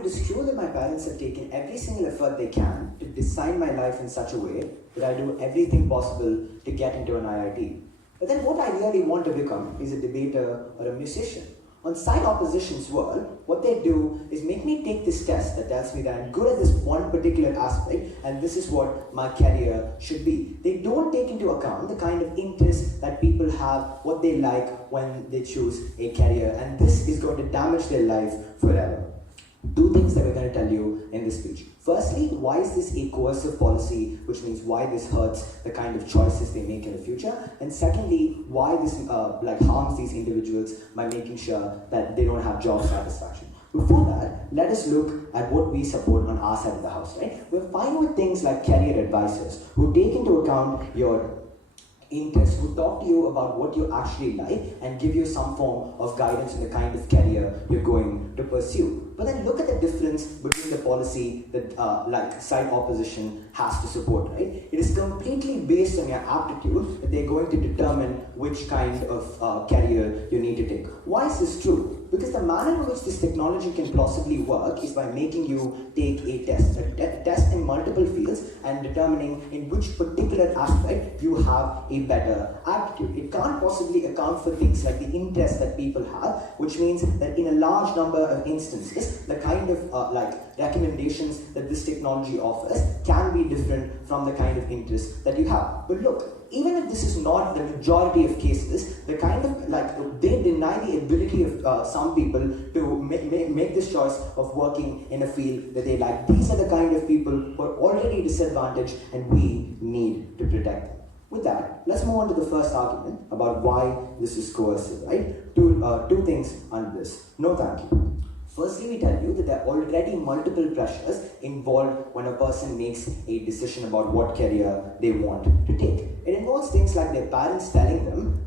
it is true that my parents have taken every single effort they can to design my life in such a way that I do everything possible to get into an IIT. But then what I really want to become is a debater or a musician. On side opposition's world, what they do is make me take this test that tells me that I'm good at this one particular aspect and this is what my career should be. They don't take into account the kind of interests that people have, what they like when they choose a career, and this is going to damage their life forever. Two things that we're going to tell you in this speech. Firstly, why is this a coercive policy, which means why this hurts the kind of choices they make in the future? And secondly, why this harms these individuals by making sure that they don't have job satisfaction. Before that, let us look at what we support on our side of the house, right? We're fine with things like career advisors who take into account your interests, who talk to you about what you actually like and give you some form of guidance in the kind of career you're going to pursue. But then look at the difference between the policy that side opposition has to support, right? It is completely based on your aptitude that they're going to determine which kind of career you need to take. Why is this true? Because the manner in which this technology can plausibly work is by making you take a test in multiple fields and determining in which particular aspect you have a better aptitude. It can't possibly account for things like the interests that people have, which means that in a large number of instances, the kind of recommendations that this technology offers can be different from the kind of interests that you have. But look, even if this is not the majority of cases, the kind of they deny the ability of some people to make this choice of working in a field that they like. These are the kind of people who are already disadvantaged and we need to protect them. With that, let's move on to the first argument about why this is coercive, right? Two things under this. No thank you. Firstly, we tell you that there are already multiple pressures involved when a person makes a decision about what career they want to take. It involves things like their parents telling them,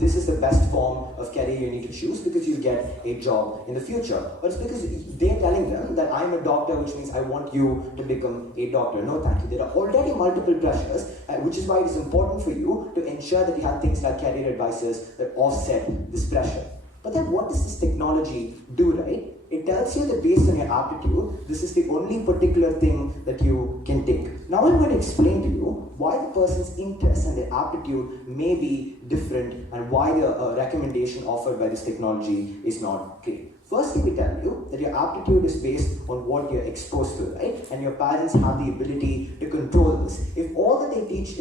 this is the best form of career you need to choose because you'll get a job in the future. Or it's because they're telling them that I'm a doctor, which means I want you to become a doctor. No, thank you. There are already multiple pressures, which is why it is important for you to ensure that you have things like career advisors that offset this pressure. But then what does this technology do, right? It tells you that based on your aptitude, this is the only particular thing that you can take. Now I'm going to explain to you why the person's interests and their aptitude may be different and why the recommendation offered by this technology is not great. Firstly, we tell you that your aptitude is based on what you're exposed to, right? And your parents have the ability to control this. If all that they teach,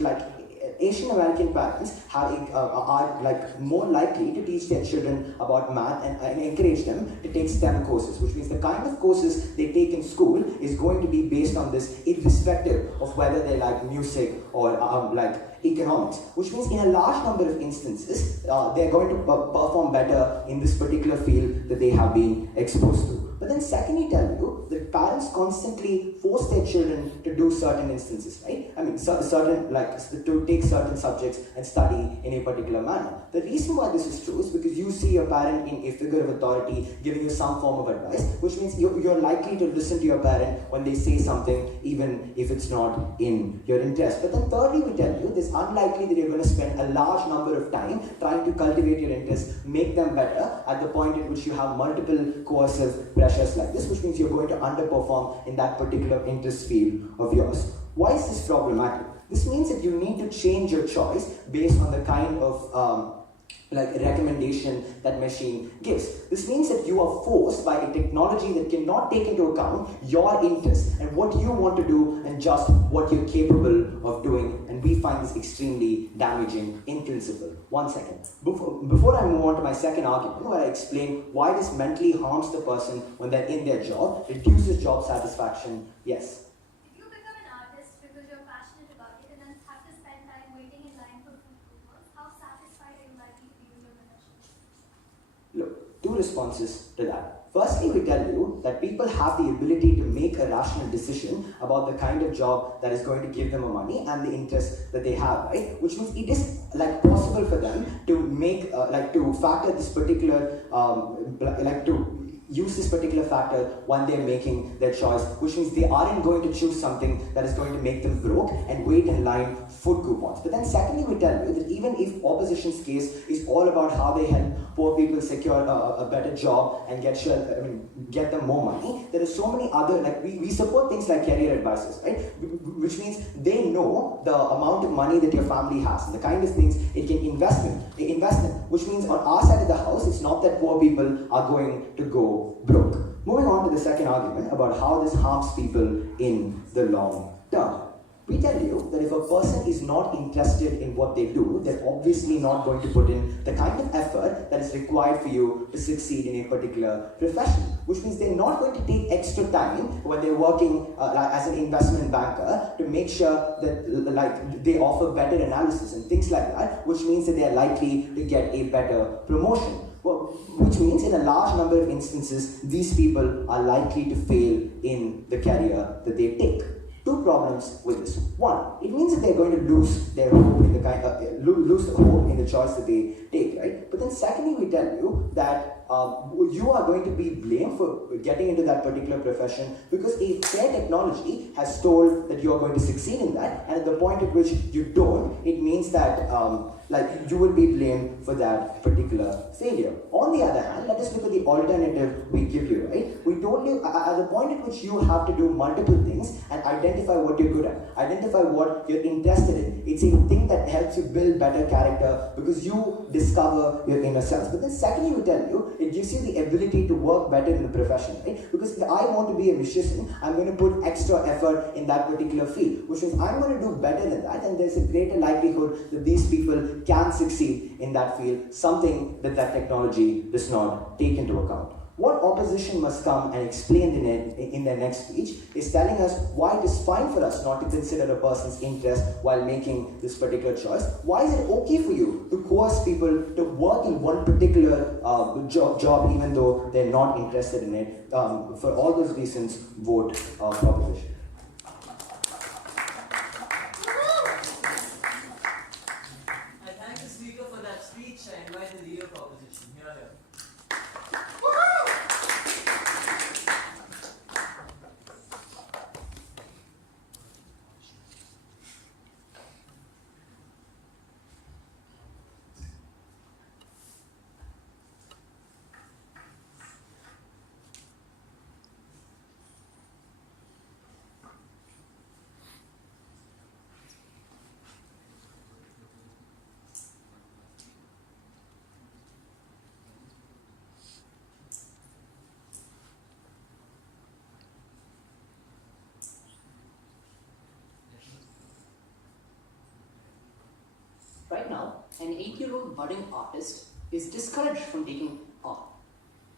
Asian American parents are more likely to teach their children about math and encourage them to take STEM courses, which means the kind of courses they take in school is going to be based on this, irrespective of whether they like music or economics, which means in a large number of instances, they're going to perform better in this particular field that they have been exposed to. But then secondly, tell you that parents constantly force their children to do certain instances, right? I mean, to take certain subjects and study in a particular manner. The reason why this is true is because you see your parent in a figure of authority giving you some form of advice, which means you're likely to listen to your parent when they say something, even if it's not in your interest. But then thirdly, we tell you it's unlikely that you're going to spend a large number of time trying to cultivate your interests, make them better at the point at which you have multiple coercive pressures like this, which means you're going to underperform in that particular interest field of yours. Why is this problematic? This means that you need to change your choice based on the kind of recommendation that machine gives. This means that you are forced by a technology that cannot take into account your interests and what you want to do and just what you're capable of doing, and we find this extremely damaging in principle. One second. Before I move on to my second argument, where I explain why this mentally harms the person when they're in their job, reduces job satisfaction. Yes? Look, two responses to that. Firstly, we tell you that people have the ability to make a rational decision about the kind of job that is going to give them a money and the interests that they have, right? Which means it is possible for them to make, to factor this particular, to use this particular factor when they're making their choice, which means they aren't going to choose something that is going to make them broke and wait in line for coupons. But then secondly, we tell you that even if opposition's case is all about how they help poor people secure a better job and get them more money, there are so many other, like we support things like career advisors, right? Which means they know the amount of money that your family has and the kind of things it can invest in, which means on our side of the house, it's not that poor people are going to go broke. Moving on to the second argument about how this harms people in the long term. We tell you that if a person is not interested in what they do, they're obviously not going to put in the kind of effort that is required for you to succeed in a particular profession, which means they're not going to take extra time when they're working as an investment banker to make sure that they offer better analysis and things like that, which means that they're likely to get a better promotion. Well, which means in a large number of instances, these people are likely to fail in the career that they take. Two problems with this. One, it means that they're going to lose their hope in lose the hope in the choice that they take, right? But then secondly, we tell you that you are going to be blamed for getting into that particular profession because a fair technology has told that you're going to succeed in that, and at the point at which you don't, it means that you will be blamed for that particular failure. On the other hand, let us look at the alternative we give you, right? We told you at the point at which you have to do multiple things and identify what you're good at, identify what you're interested in. It's a thing that helps you build better character because you discover your inner self. But then secondly, we tell you, it gives you the ability to work better in the profession, right? Because if I want to be a musician, I'm going to put extra effort in that particular field, which means I'm going to do better than that, and there's a greater likelihood that these people can succeed in that field, something that technology does not take into account. What opposition must come and explain in their next speech is telling us why it is fine for us not to consider a person's interest while making this particular choice. Why is it okay for you to coerce people to work in one particular job even though they're not interested in it? For all those reasons, vote proposition. I invite the leader proposition. Here. Right now, an 8-year-old budding artist is discouraged from taking art,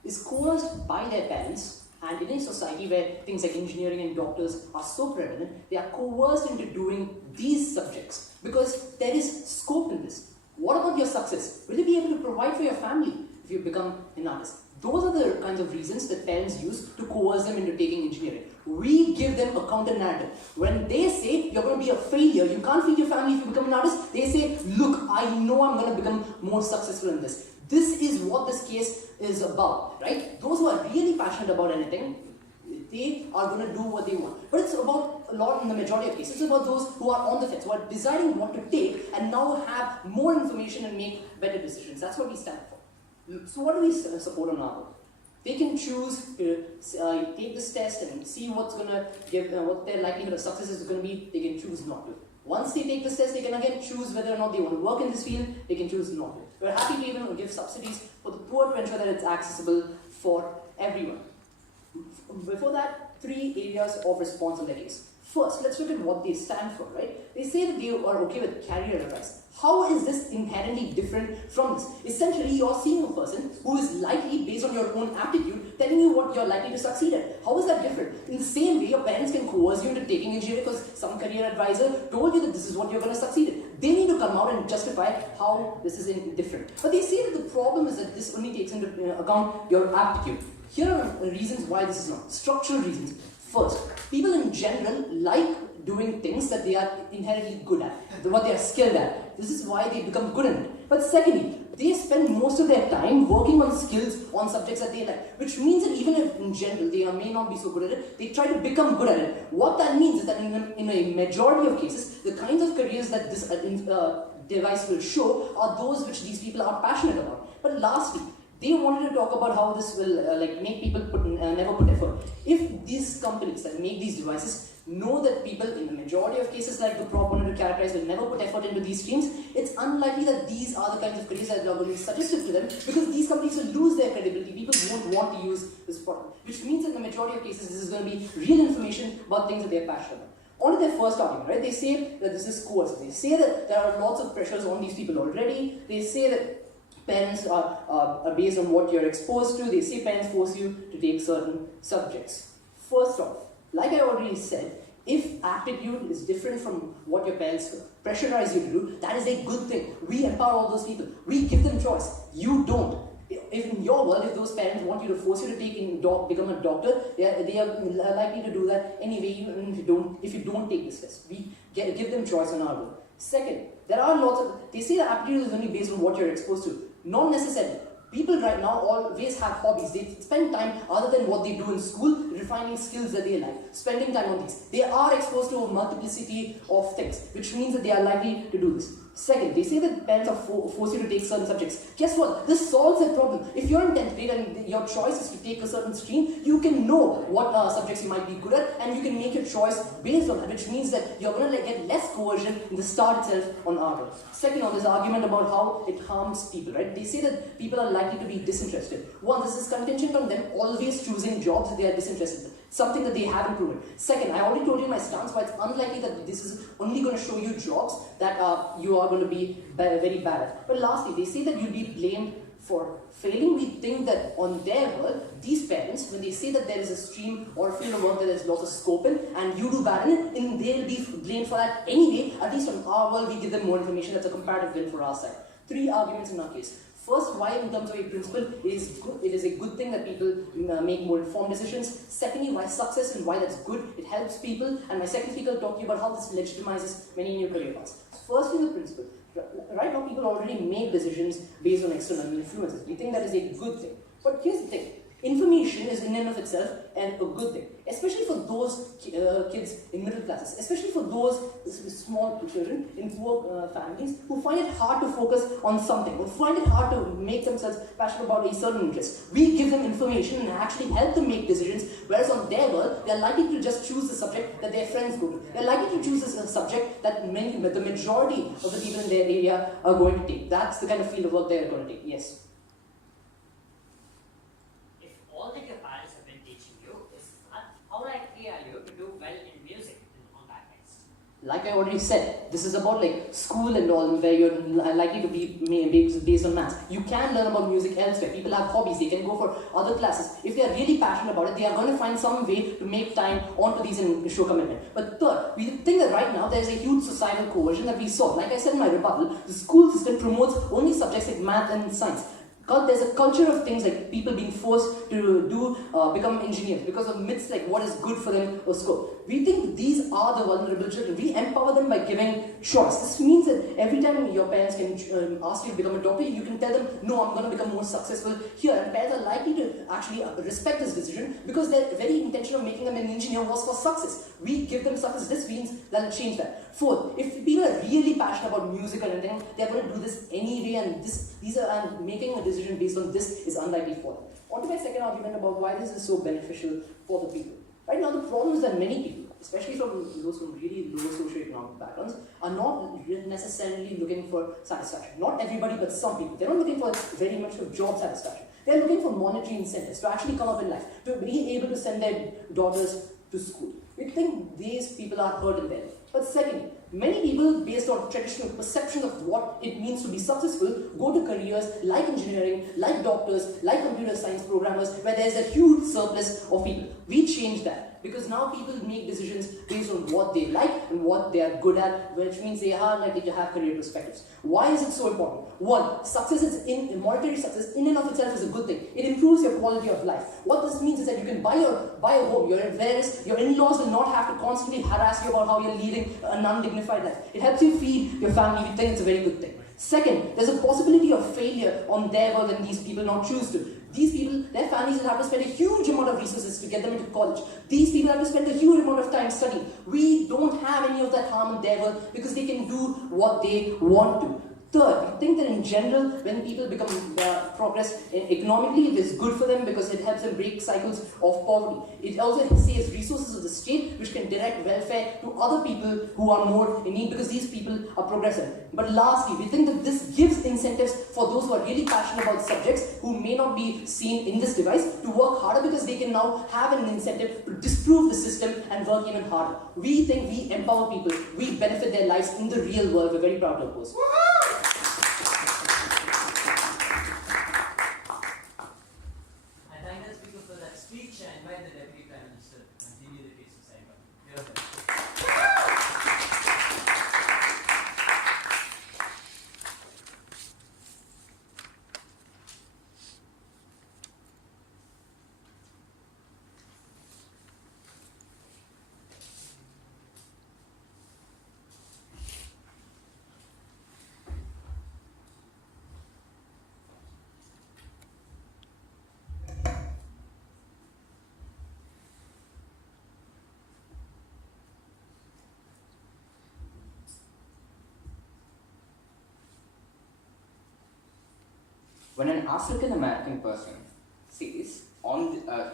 is coerced by their parents, and in a society where things like engineering and doctors are so prevalent, they are coerced into doing these subjects because there is scope in this. What about your success? Will you be able to provide for your family if you become an artist? Those are the kinds of reasons that parents use to coerce them into taking engineering. We give them a counter narrative. When they say you're going to be a failure, you can't feed your family if you become an artist, they say, look, I know I'm going to become more successful in this. This is what this case is about, right? Those who are really passionate about anything, they are going to do what they want. But it's about a lot in the majority of cases. It's about those who are on the fence, who are deciding what to take and now have more information and make better decisions. That's what we stand for. So what do we support on our board? They can choose to take this test and see what's going to give, what their likelihood of success is going to be. They can choose not to. Once they take this test, they can again choose whether or not they want to work in this field. They can choose not to. We're happy to even give subsidies for the poor to ensure that it's accessible for everyone. Before that, 3 areas of response in their case. First, let's look at what they stand for, right? They say that they are okay with career advice. How is this inherently different from this? Essentially, you're seeing a person who is likely, based on your own aptitude, telling you what you're likely to succeed at. How is that different? In the same way, your parents can coerce you into taking engineering because some career advisor told you that this is what you're going to succeed at. They need to come out and justify how this is different. But they say that the problem is that this only takes into account your aptitude. Here are reasons why this is not. Structural reasons. First, people in general like doing things that they are inherently good at, what they are skilled at. This is why they become good at it. But secondly, they spend most of their time working on skills, on subjects that they like, which means that even if in general they may not be so good at it, they try to become good at it. What that means is that in a majority of cases, the kinds of careers that this device will show are those which these people are passionate about. But lastly, they wanted to talk about how this will make people never put effort. If these companies that make these devices know that people, in the majority of cases like the prop wanted to characterize, will never put effort into these streams, it's unlikely that these are the kinds of careers that are going to be suggested to them, because these companies will lose their credibility. People won't want to use this product, which means that in the majority of cases this is going to be real information about things that they're passionate about. On to their first argument, right? They say that this is coercive. They say that there are lots of pressures on these people already. They say that parents are based on what you're exposed to. They say parents force you to take certain subjects. First off, like I already said, if aptitude is different from what your parents pressurize you to do, that is a good thing. We empower all those people. We give them choice. You don't. If in your world, if those parents want you to force you to become a doctor, they are likely to do that anyway, even if you don't take this test. We give them choice on our world. Second, there are lots of, they say that aptitude is only based on what you're exposed to. Not necessarily. People right now always have hobbies. They spend time other than what they do in school, refining skills that they like, spending time on these. They are exposed to a multiplicity of things, which means that they are likely to do this. Second, they say that parents are force you to take certain subjects. Guess what? This solves that problem. If you're in 10th grade and your choice is to take a certain stream, you can know what subjects you might be good at, and you can make your choice based on that, which means that you're going to get less coercion in the start itself on art. Second, on this argument about how it harms people, right? They say that people are likely to be disinterested. One, this is contingent on them always choosing jobs that they are disinterested in. Something that they haven't proven. Second, I already told you my stance why it's unlikely that this is only going to show you jobs that you are going to be very bad at. But lastly, they say that you'll be blamed for failing. We think that on their world, these parents, when they say that there is a stream or a field of work that there's lots of scope in, and you do bad in it, and they'll be blamed for that anyway. At least on our world, we give them more information. That's a comparative win for our side. 3 arguments in our case. First, why in terms of a principle it is a good thing that people make more informed decisions. Secondly, why success and why that's good, it helps people. And my second speaker will talk to you about how this legitimizes many new career paths. Firstly, the principle. Right now, people already make decisions based on external influences. We think that is a good thing. But here's the thing. Information is in and of itself a good thing, especially for those kids in middle classes, especially for those small children in poor families who find it hard to focus on something, or find it hard to make themselves passionate about a certain interest. We give them information and actually help them make decisions, whereas on their world, they are likely to just choose the subject that their friends go to. They are likely to choose a subject that the majority of the people in their area are going to take. That's the kind of field of work they are going to take. Yes. All that your parents have been teaching you is how likely are you to do well in music on that next? Like I already said, this is about like school and all, where you're likely to be based on maths. You can learn about music elsewhere. People have hobbies. They can go for other classes. If they are really passionate about it, they are going to find some way to make time onto these and show commitment. But third, we think that right now there is a huge societal coercion that we saw. Like I said in my rebuttal, the school system promotes only subjects like math and science. There's a culture of things like people being forced to become engineers because of myths like what is good for them or school. We think these are the vulnerable children. We empower them by giving choice. This means that every time your parents can ask you to become a doctor, you can tell them, no, I'm going to become more successful here. And parents are likely to actually respect this decision because their very intention of making them an engineer was for success. We give them success. This means that will change that. Fourth, if people are really passionate about music or anything, they're going to do this anyway, and making a decision based on this is unlikely for them. On to my second argument about why this is so beneficial for the people. Right now, the problem is that many people, especially from those from really low socioeconomic backgrounds, are not necessarily looking for satisfaction. Not everybody, but some people. They're not looking for very much of job satisfaction. They're looking for monetary incentives to actually come up in life, to be able to send their daughters to school. We think these people are hurt in them. But secondly, many people, based on traditional perceptions of what it means to be successful, go to careers like engineering, like doctors, like computer science programmers, where there's a huge surplus of people. We change that. because now people make decisions based on what they like and what they are good at, which means they are likely to have career perspectives. Why is it so important? One, success monetary success in and of itself is a good thing. It improves your quality of life. What this means is that you can buy a home, whereas your in-laws will not have to constantly harass you about how you're leading an undignified life. It helps you feed your family. We think it's a very good thing. Second, there's a possibility of failure on their work when these people not choose to. These people, their families will have to spend a huge amount of resources to get them into college. These people have to spend a huge amount of time studying. We don't have any of that harm in their work because they can do what they want to. Third, we think that in general, when people become progress economically, it is good for them because it helps them break cycles of poverty. It also saves resources of the state, which can direct welfare to other people who are more in need because these people are progressive. But lastly, we think that this gives incentives for those who are really passionate about subjects who may not be seen in this device to work harder because they can now have an incentive to disprove the system and work even harder. We think we empower people, we benefit their lives in the real world. We're very proud to oppose. Speech, I invite the Deputy Prime Minister to continue the case of cyber. When an African American person sees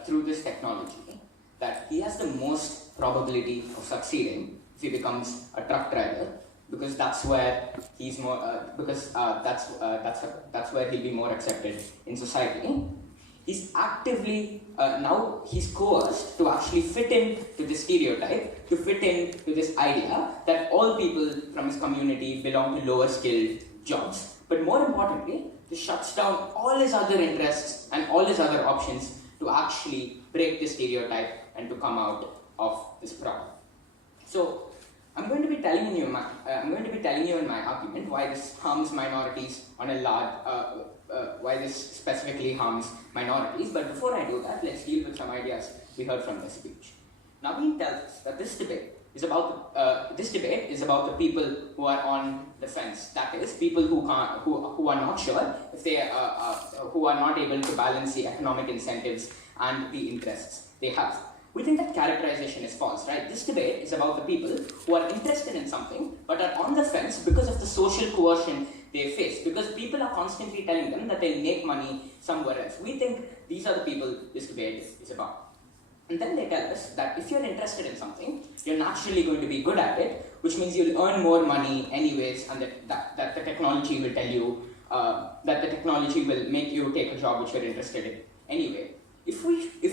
through this technology that he has the most probability of succeeding if he becomes a truck driver, because that's where he's more that's where he'll be more accepted in society. He's actively now he's coerced to actually fit in to this stereotype, to fit in to this idea that all people from his community belong to lower skilled jobs. But more importantly, this shuts down all his other interests and all his other options to actually break this stereotype and to come out of this problem. So I'm going to be telling you in my argument why this harms minorities on a large, why this specifically harms minorities. But before I do that, let's deal with some ideas we heard from the speech. Navin tells us that this debate is about the people who are on the fence. That is, people who are not sure if they who are not able to balance the economic incentives and the interests they have. We think that characterization is false, right? This debate is about the people who are interested in something but are on the fence because of the social coercion they face, because people are constantly telling them that they'll make money somewhere else. We think these are the people this debate is about. And then they tell us that if you're interested in something, you're naturally going to be good at it, which means you'll earn more money anyways, and that the technology will tell you, that the technology will make you take a job which you're interested in anyway. If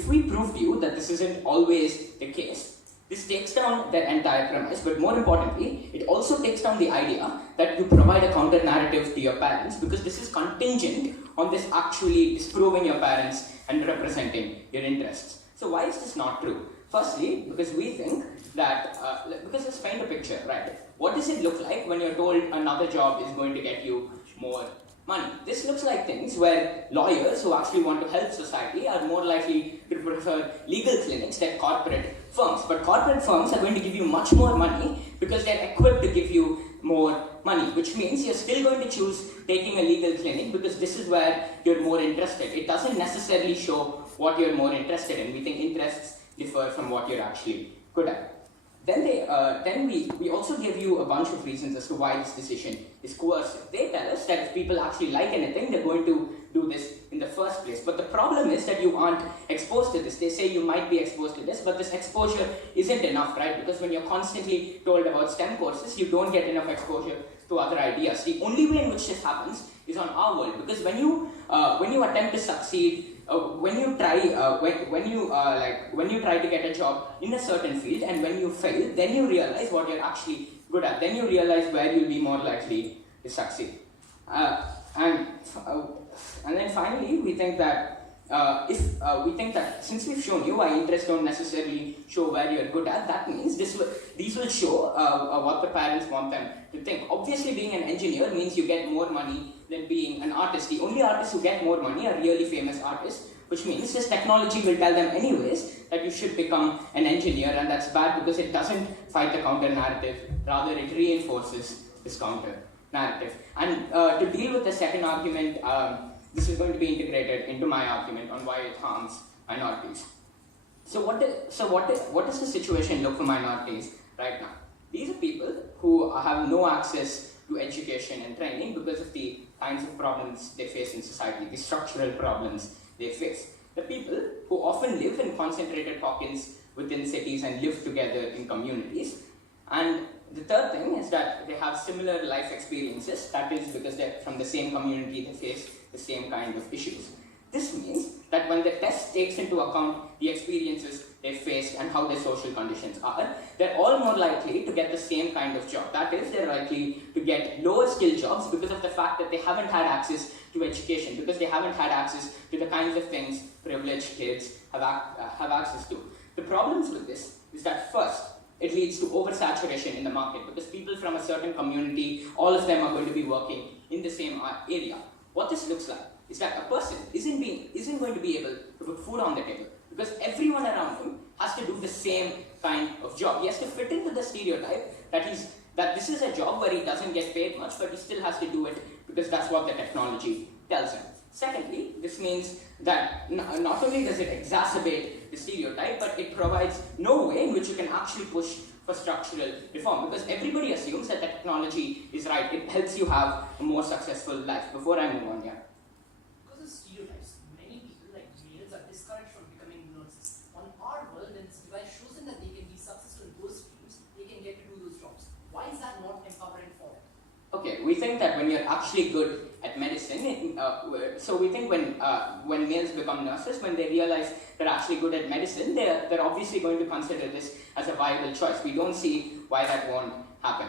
we prove to you that this isn't always the case, this takes down their entire premise, but more importantly, it also takes down the idea that you provide a counter narrative to your parents, because this is contingent on this actually disproving your parents and representing your interests. So why is this not true? Firstly, because we think that, because let's paint a picture, right? What does it look like when you're told another job is going to get you more money? This looks like things where lawyers who actually want to help society are more likely to prefer legal clinics than corporate firms. But corporate firms are going to give you much more money because they're equipped to give you more money, which means you're still going to choose taking a legal clinic because this is where you're more interested. It doesn't necessarily show what you're more interested in. We think interests differ from what you're actually good at. Then we also give you a bunch of reasons as to why this decision is coercive. They tell us that if people actually like anything, they're going to do this in the first place. But the problem is that you aren't exposed to this. They say you might be exposed to this, but this exposure isn't enough, right? Because when you're constantly told about STEM courses, you don't get enough exposure to other ideas. The only way in which this happens is on our world, because when you attempt to succeed, when you try to get a job in a certain field, and when you fail, then you realize what you're actually good at. Then you realize where you'll be more likely to succeed. And then finally, we think that if we think that since we've shown you why interests don't necessarily show where you're good at, that means these will show what the parents want them to think. Obviously, being an engineer means you get more money than being an artist. The only artists who get more money are really famous artists, which means this technology will tell them anyways that you should become an engineer, and that's bad because it doesn't fight the counter narrative, rather it reinforces this counter narrative. And to deal with the second argument, this is going to be integrated into my argument on why it harms minorities. So what does the situation look for minorities right now? These are people who have no access to education and training because of the kinds of problems they face in society, the structural problems they face. The people who often live in concentrated pockets within cities and live together in communities. And the third thing is that they have similar life experiences. That is because they're from the same community, they face the same kind of issues. This means that when the test takes into account the experiences they faced and how their social conditions are, they're all more likely to get the same kind of job. That is, they're likely to get lower skill jobs because of the fact that they haven't had access to education, because they haven't had access to the kinds of things privileged kids have access to. The problems with this is that first, it leads to oversaturation in the market because people from a certain community, all of them are going to be working in the same area. What this looks like is that a person isn't going to be able to put food on the table because everyone around him has to do the same kind of job. He has to fit into the stereotype that this is a job where he doesn't get paid much, but he still has to do it because that's what the technology tells him. Secondly, this means that not only does it exacerbate the stereotype, but it provides no way in which you can actually push for structural reform because everybody assumes that the technology is right. It helps you have a more successful life. Before I move on, yeah. Because of stereotypes, many people like males are discouraged from becoming nurses. On our world, when this device shows them that they can be successful in those streams, they can get to do those jobs. Why is that not empowering for them? Okay, we think that when you're actually good at medicine, so we think when males become nurses, when they realize they're actually good at medicine, they're obviously going to consider this as a viable choice. We don't see why that won't happen.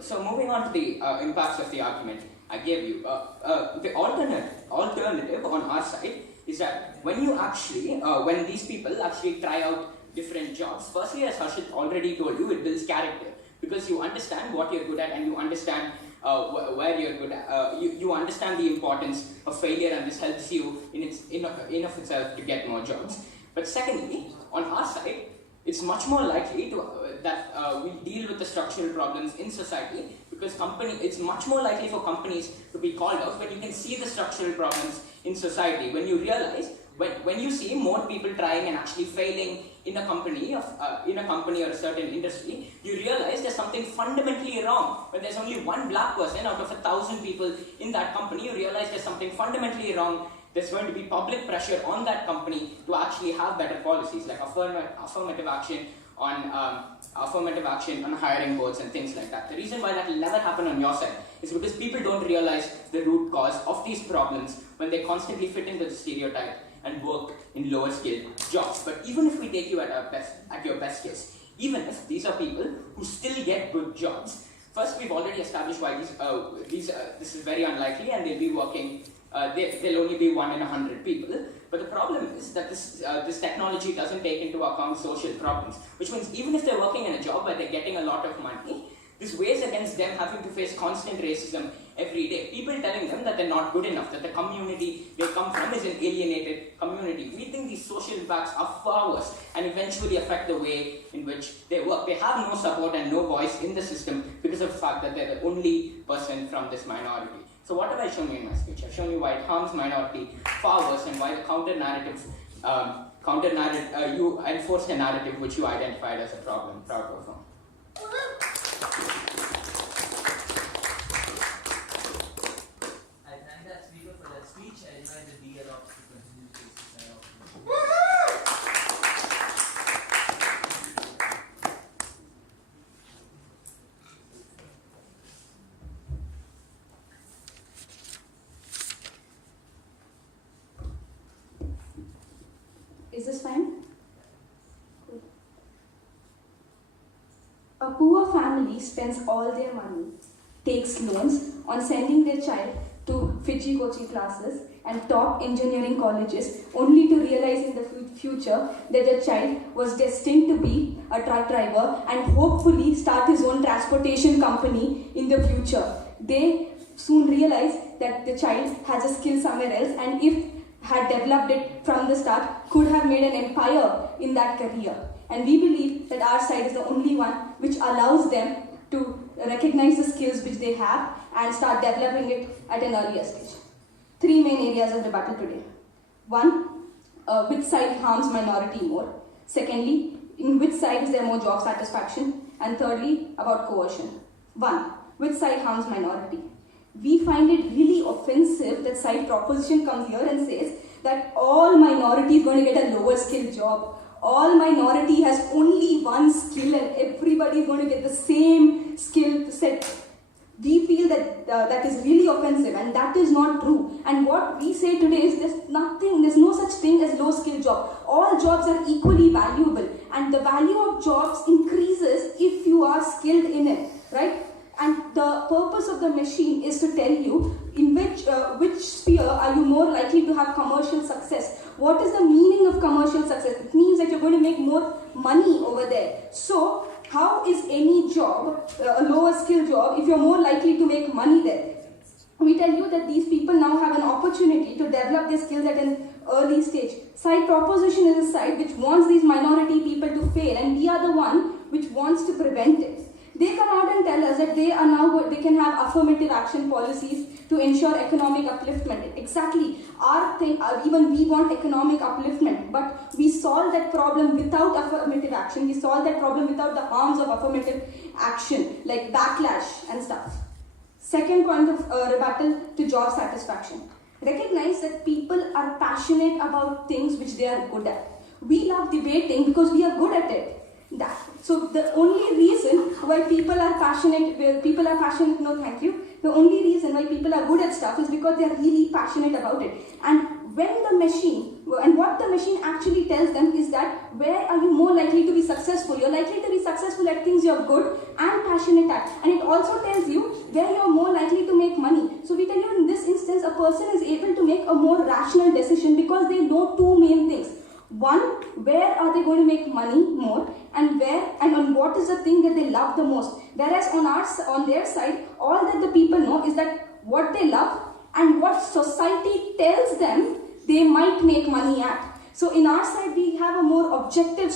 So moving on to the impacts of the argument I gave you, the alternative on our side is that when these people actually try out different jobs, firstly, as Harshith already told you, it builds character. Because you understand what you're good at and you understand where you're good at. You understand the importance of failure, and this helps you in of itself to get more jobs. But secondly, on our side, it's much more likely that we deal with the structural problems in society because it's much more likely for companies to be called out when you can see the structural problems in society. When you realize, when you see more people trying and actually failing in a company or a certain industry, you realize there's something fundamentally wrong. When there's only one black person out of 1,000 people in that company, you realize there's something fundamentally wrong. There's going to be public pressure on that company to actually have better policies like affirmative action on hiring boards and things like that. The reason why that will never happen on your side is because people don't realize the root cause of these problems when they constantly fit into the stereotype and work in lower skilled jobs. But even if we take you at your best case, even if these are people who still get good jobs, first we've already established why this is very unlikely and they'll be working, they'll only be 1 in 100 people. But the problem is that this technology doesn't take into account social problems, which means even if they're working in a job where they're getting a lot of money, this weighs against them having to face constant racism every day. People telling them that they're not good enough, that the community they come from is an alienated community. We think these social impacts are far worse and eventually affect the way in which they work. They have no support and no voice in the system because of the fact that they're the only person from this minority. So what have I shown you in my speech? I've shown you why it harms minority far worse and why the you enforced a narrative which you identified as a problem. Proud to affirm. I thank that speaker for that speech. I invite the DL to continue to say Is this fine? Cool. A poor family spends all their money, takes loans on sending their child to Fiji coaching classes and top engineering colleges, only to realize in the future that the child was destined to be a truck driver and hopefully start his own transportation company in the future. They soon realize that the child has a skill somewhere else, and if had developed it from the start, could have made an empire in that career. And we believe that our side is the only one which allows them to recognize the skills which they have and start developing it at an earlier stage. 3 main areas of rebuttal today. 1, which side harms minority more? Secondly, in which side is there more job satisfaction? And thirdly, about coercion. 1, which side harms minority? We find it really offensive that side proposition comes here and says that all minority is going to get a lower skill job. All minority has only one skill and everybody is going to get the same skill set. We feel that that is really offensive, and that is not true. And what we say today is there's no such thing as low skill job. All jobs are equally valuable, and the value of jobs increases if you are skilled in it, right? And the purpose of the machine is to tell you in which sphere are you more likely to have commercial success. What is the meaning of commercial success? It means that you're going to make more money over there. So, how is any job a lower skill job if you're more likely to make money there? We tell you that these people now have an opportunity to develop their skills at an early stage. Side proposition is a side which wants these minority people to fail, and we are the one which wants to prevent it. They come out and tell us that they can have affirmative action policies to ensure economic upliftment. Exactly, our thing, even we want economic upliftment, but we solve that problem without affirmative action. We solve that problem without the harms of affirmative action, like backlash and stuff. Second point of rebuttal to job satisfaction. Recognize that people are passionate about things which they are good at. We love debating because we are good at it. So the only reason why people are passionate, no thank you, the only reason why people are good at stuff is because they are really passionate about it. And what the machine actually tells them is that where are you more likely to be successful? You're likely to be successful at things you're good and passionate at. And it also tells you where you're more likely to make money. So we tell you in this instance, a person is able to make a more rational decision because they know 2 main things. 1, where are they going to make money more, and on what is the thing that they love the most. Whereas on their side, all that the people know is that what they love and what society tells them they might make money at. So in our side, we have a more objective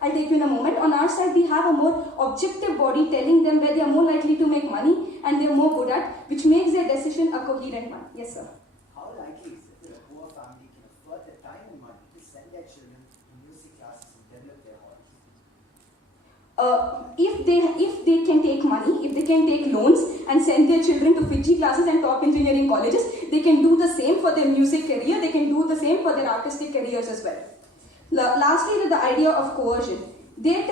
I'll take you in a moment. On our side, we have a more objective body telling them where they are more likely to make money and they are more good at, which makes their decision a coherent one. Yes, sir. How likely is it that a poor family can afford the time and money to send their children to music classes and develop their hobbies? If they can take money, if they can take loans and send their children to Fiji classes and top engineering colleges, they can do the same for their music career, they can do the same for their artistic careers as well. Lastly, the idea of coercion. They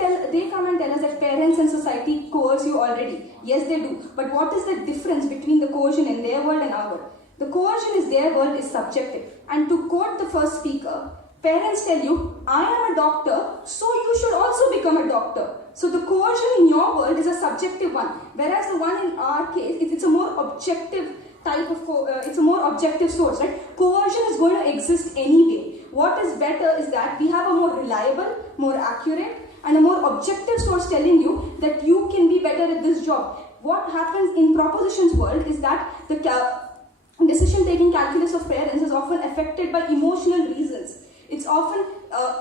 come and tell us that parents and society coerce you already. Yes, they do. But what is the difference between the coercion in their world and our world? The coercion is their world is subjective. And to quote the first speaker, parents tell you, I am a doctor, so you should also become a doctor. So the coercion in your world is a subjective one, whereas the one in our case, it's a more objective type of, it's a more objective source, right? Coercion is going to exist anyway. What is better is that we have a more reliable, more accurate, and a more objective source telling you that you can be better at this job. What happens in propositions world is that the decision-taking calculus of parents is often affected by emotional reasons. It's often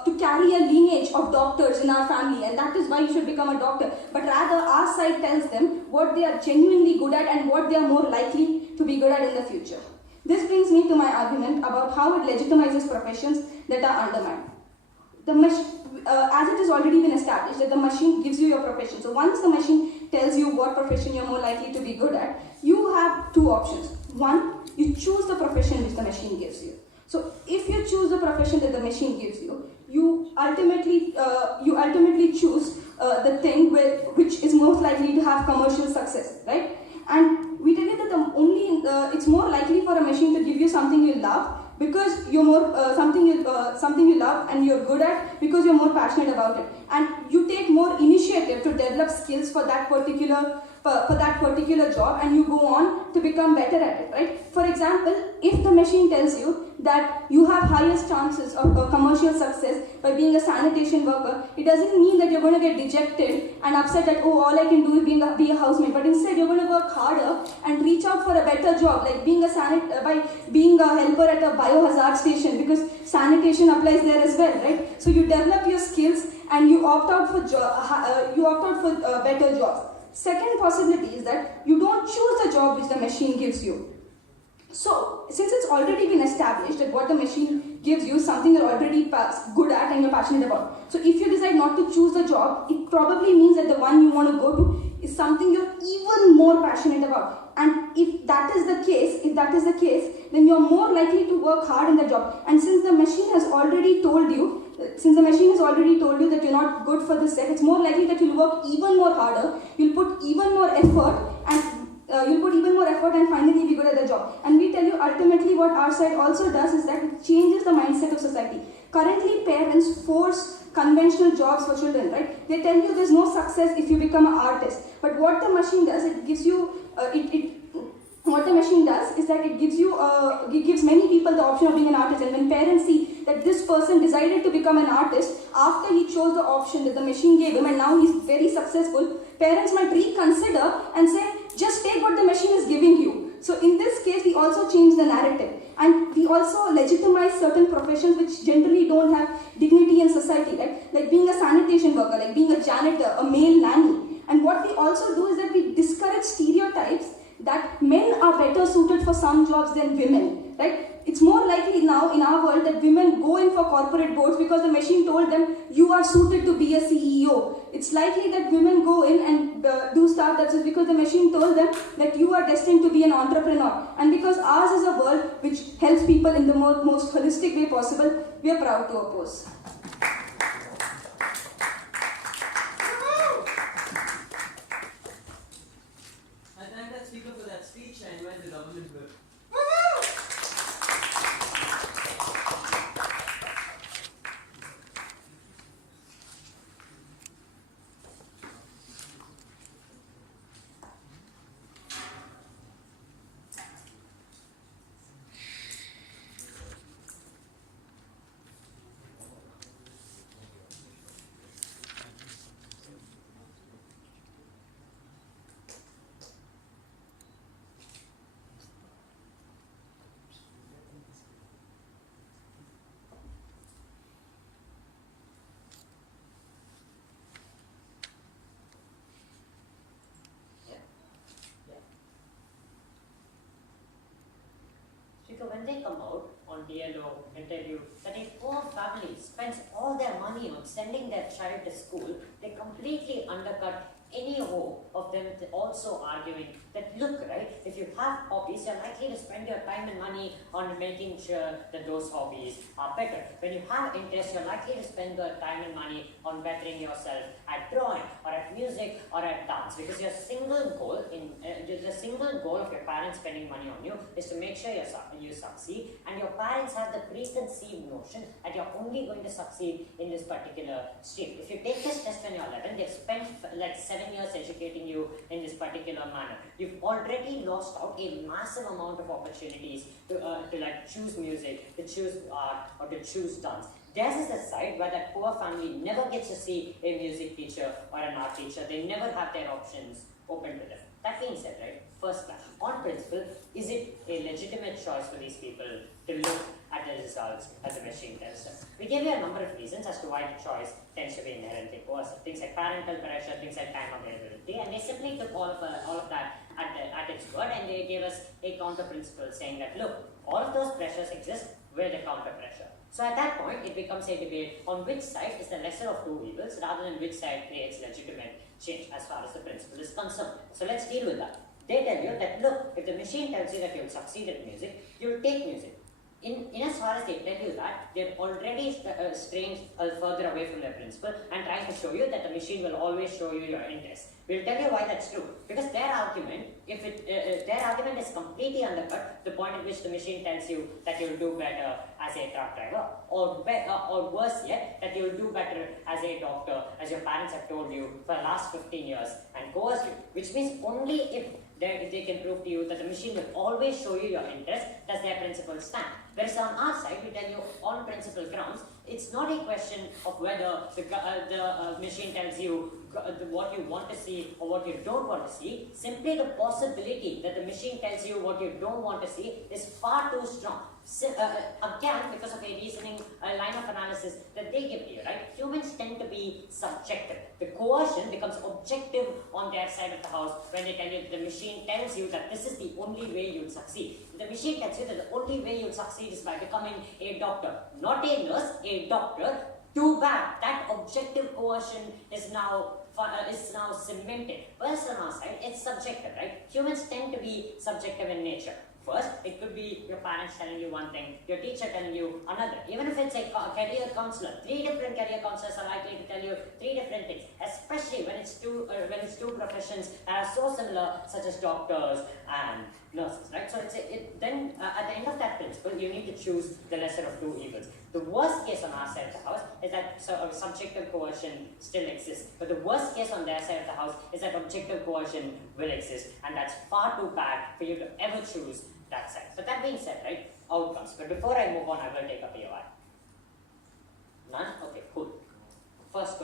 to carry a lineage of doctors in our family, and that is why you should become a doctor. But rather, our side tells them what they are genuinely good at and what they are more likely to be good at in the future. This brings me to my argument about how it legitimizes professions that are undermined. As it has already been established that the machine gives you your profession. So once the machine tells you what profession you're more likely to be good at, you have 2 options. 1, you choose the profession which the machine gives you. So if you choose the profession that the machine gives you, you ultimately choose the thing which is most likely to have commercial success, right? And we tell you that it's more likely for a machine to give you something you love because you're more something you love and you're good at because you're more passionate about it, and you take more initiative to develop skills for that particular job, and you go on to become better at it, right? For For example, if the machine tells you that you have highest chances of commercial success by being a sanitation worker, it doesn't mean that you're going to get dejected and upset that, oh, all I can do is be a housemaid. But instead, you're going to work harder and reach out for a better job, like being by being a helper at a biohazard station, because sanitation applies there as well, right? So you develop your skills and you opt out for better jobs. Second possibility is that you don't choose the job which the machine gives you. So, since it's already been established that what the machine gives you is something you're already good at and you're passionate about. So, if you decide not to choose the job, it probably means that the one you want to go to is something you're even more passionate about. And if that is the case, then you're more likely to work hard in the job. And since the machine has already told you that you're not good for this set, it's more likely that you'll work even more harder, you'll put even more effort, and finally be good at the job. And we tell you ultimately what our side also does is that it changes the mindset of society. Currently, parents force conventional jobs for children, right? They tell you there's no success if you become an artist. But what the machine does, it gives many people the option of being an artist. And when parents see that this person decided to become an artist after he chose the option that the machine gave him and now he's very successful, parents might reconsider and say, just take what the machine is giving you. So in this case, we also change the narrative. And we also legitimize certain professions which generally don't have dignity in society, right? Like being a sanitation worker, like being a janitor, a male nanny. And what we also do is that we discourage stereotypes that men are better suited for some jobs than women, right? It's more likely now in our world that women go in for corporate boards because the machine told them you are suited to be a CEO. It's likely that women go in and do startups because the machine told them that you are destined to be an entrepreneur. And because ours is a world which helps people in the most holistic way possible, we are proud to oppose. I thank that speaker for that speech. I invite the government to because when they come out on DLO and tell you that a poor family spends all their money on sending their child to school, they completely undercut any hope of them also arguing that, look, right, if you have hobbies, you're likely to spend your time and money on making sure that those hobbies are better. When you have interests, you're likely to spend your time and money on bettering yourself at drawing or at music or at dance, because your single goal of your parents spending money on you is to make sure you succeed, and your parents have the preconceived notion that you're only going to succeed in this particular stream. If you take this test when you're 11, they've spent like 7 years educating you in this particular manner. You've already lost out a massive amount of opportunities to like choose music, to choose art, or to choose dance. Theirs is the side where that poor family never gets to see a music teacher or an art teacher. They never have their options open to them. That being said, right, first class, on principle, is it a legitimate choice for these people to look at the results as a machine tells them? We gave you a number of reasons as to why the choice tends to be inherently coercive. Things like parental pressure, things like time availability, and they simply took all of that at its word, and they gave us a counter principle saying that, look, all of those pressures exist with a counter pressure. So at that point, it becomes a debate on which side is the lesser of two evils rather than which side creates legitimate change as far as the principle is concerned. So let's deal with that. They tell you that, look, if the machine tells you that you'll succeed at music, you'll take music. In as far as they tell you that, they're already straying further away from their principle and trying to show you that the machine will always show you your interest. We'll tell you why that's true. Because their argument, their argument is completely undercut the point at which the machine tells you that you'll do better as a truck driver, or worse yet, that you'll do better as a doctor, as your parents have told you for the last 15 years and coerced you. Which means only if they can prove to you that the machine will always show you your interest. Does their principle stand? Whereas on our side, we tell you on principle grounds, it's not a question of whether the machine tells you what you want to see or what you don't want to see. Simply the possibility that the machine tells you what you don't want to see is far too strong. Again, because of a reasoning line of analysis that they give to you, right? Humans tend to be subjective. The coercion becomes objective on their side of the house when they tell you the machine tells you that this is the only way you'll succeed. The machine tells you that the only way you'll succeed is by becoming a doctor, not a nurse, a doctor. Too bad. That objective coercion is now cemented. Whereas on our side, it's subjective, right? Humans tend to be subjective in nature. First, it could be your parents telling you one thing, your teacher telling you another. Even if it's a career counselor, 3 different career counselors are likely to tell you 3 different things. Especially when it's two professions that are so similar, such as doctors and nurses, right? So then at the end of that principle, you need to choose the lesser of 2 evils. The worst case on our side of the house is that subjective coercion still exists, but the worst case on their side of the house is that objective coercion will exist, and that's far too bad for you to ever choose that side. But that being said, right, outcomes. But before I move on, I will take up AOI. None? Okay, cool. First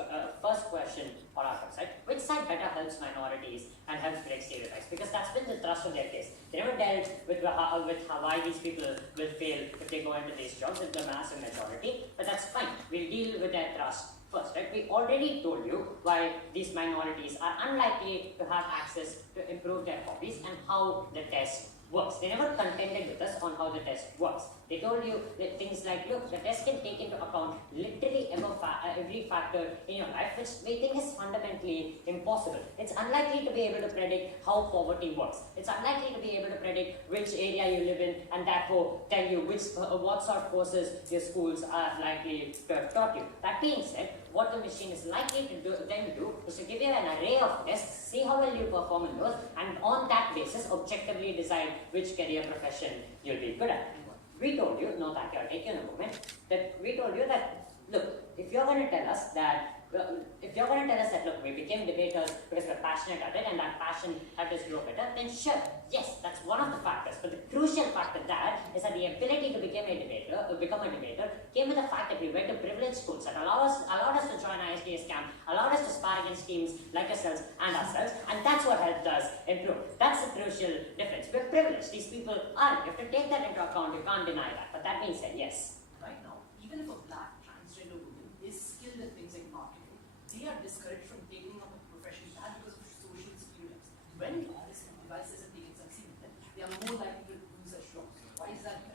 question on outcomes, right? Which side better helps minorities and helps break stereotypes? Because that's been the thrust of their case. They never dealt with why these people will fail if they go into these jobs with the massive majority, but that's fine. We'll deal with their thrust first, right? We already told you why these minorities are unlikely to have access to improve their hobbies and how the test works. They never contended with us on how the test works. They told you that things like, look, the test can take into account literally every factor in your life, which we think is fundamentally impossible. It's unlikely to be able to predict how poverty works. It's unlikely to be able to predict which area you live in and therefore tell you what sort of courses your schools are likely to have taught you. That being said, what the machine is likely to do is to give you an array of tests, see how well you perform in those, and on that basis objectively decide which career profession you'll be good at. We told you, no thank you, I'll take you in a moment, that we told you that, look, if you're going to tell us that, look, we became debaters because we're passionate at it and that passion helped us grow better, then sure, yes, that's one of the factors. But the crucial factor that is that the ability to become a debater came with the fact that we went to privileged schools that allowed us to join ISDS camp, allowed us to spar against teams like yourselves and ourselves, and that's what helped us improve. That's the crucial difference. We're privileged. These people aren't. You have to take that into account. You can't deny that. But that being said, yes. Right now, even if a black transgender woman is skilled in things like marketing, they are discouraged from taking up a profession because of social stereotypes. When these devices and they can succeed in them, they are more likely to do such jobs. Why is that?